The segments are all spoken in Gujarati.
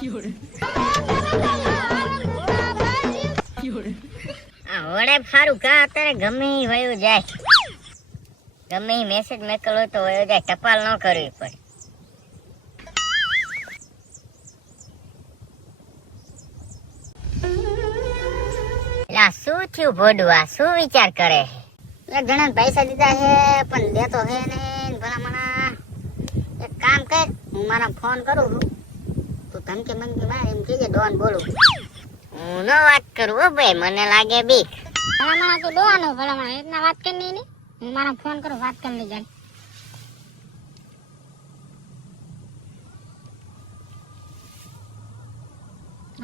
વડે સારું કા અત્યારે ગમે ઈ વયું જાય, ગમે ઈ મેસેજ મોકલો તો વયો જાય, ટપાલ ન કરવી પડે. એલા શું થયું ભોડું, આ શું વિચાર કરે? એક જણાને પૈસા દીધા છે પણ દેતો હે નહીં. ભલામણા એક કામ કર, હું મારા ફોન કરું છું, તું ધમકી મંકી માર એમ કહેજે ડોન બોલું. હું નો વાત કરું હો ભાઈ, મને લાગે બીક. ભલામણા તું ડોવાનો, ભલામણા એટલા વાત કરી નહીં. હું મારા ફોન કરું, વાત કરી લેજે.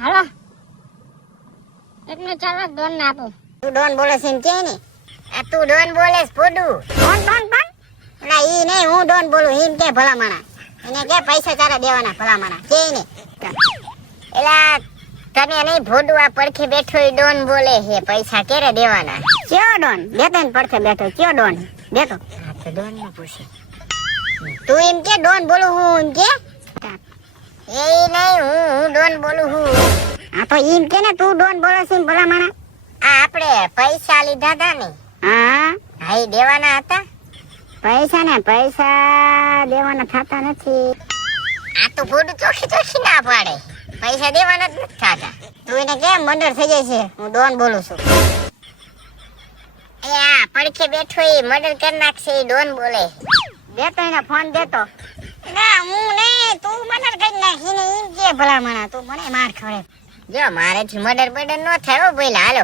હાલો, એક મિનિટ ચાલો, ડોન ને આપો. તું ડોન બોલે છે એમ કે ને? આ તું ડોન બોલેસ ભોડું? ડોન ડોન પણ ના ઈ નહીં, હું ડોન બોલું એમ કે ભલામણા. એને કે પૈસા તારા દેવાના ભલામણા કે ને. એલા તને નહીં ભોડું, આ પડખે બેઠો ઈ ડોન બોલે છે, પૈસા ક્યારે દેવાના? કયો ડોન? બેઠો ને પડખે બેઠો, કયો ડોન બેઠો? હા તો ડોન ને પૂછે. તું એમ કે ડોન બોલું હું એમ કે? એ નહીં, હું ડોન બોલું હું. હા તો એમ કે ને તું ડોન બોલે છે ભલામણા. આ આપણે પૈસા લીધા હતા ને, હા હા ઈ દેવાના હતા. પૈસા ને પૈસા દેવાના થતા નથી. આ તો ભોડું ચોખી ચોખી ના પાડે, પૈસા દેવાના જ નથી થતા. તું એને કેમ મર્ડર થઈ જાય છે, હું ડોન બોલું છું. એ આ પડખે બેઠો એ મર્ડર કરી નાખશે, એ ડોન બોલે. દેતો એને ફોન દેતો. ના હું નહીં, તું મર્ડર કરી નાખીને એમ કે ભલામણા, તું મને માર ખવડે. જો મારેથી મર્ડર બર્ડર ન થાય હો ભાઈ, હાલો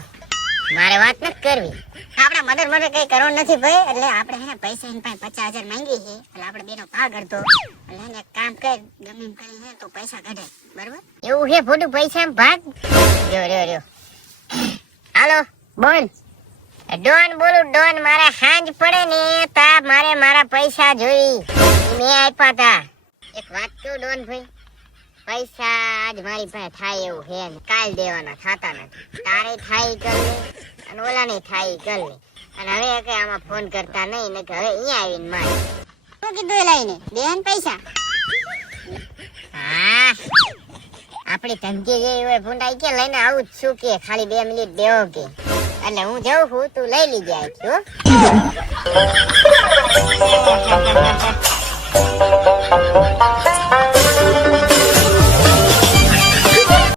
મારે વાત નથી કરવી. આપણે મર્ડર કઈ કરવાનું નથી ભાઈ, એટલે આપણે એને પૈસા એની પાસે 50,000 માંગી છે, એટલે આપણે બેનો ભાગ કરતો. એટલે એને એક કામ કર, ગમે એમ કરીને તો પૈસા કાઢે, બરાબર? એવું છે ભોડું, પૈસા ભાગ. રહ્યો હાલો બોલ. ડોન બોલું, ડોન. મારે હાંજ પડે ને તા મારે મારા પૈસા જોઈ, મેં આપ્યા તા. એક વાત કહું ડોન ભાઈ, પૈસા આજ મારી પાસે થાય એવું છે ને, કાલ દેવાના થતા નથી. તારે થાય કર લે અને ઓલાને થાય કર લે, અને હવે કઈ આમાં ફોન કરતા નહીં ને, કે હવે અહીંયા આવીને મારે શું કીધું એ લઈને બેન પૈસા? હા આપડી ધમકી જેવી હોય ભૂંડાઈ કે લઈને આવું જ છું કે ખાલી 2 મિનિટ દેવો કે, એટલે હું જઉં છું, તું લઈ લીજે આજ.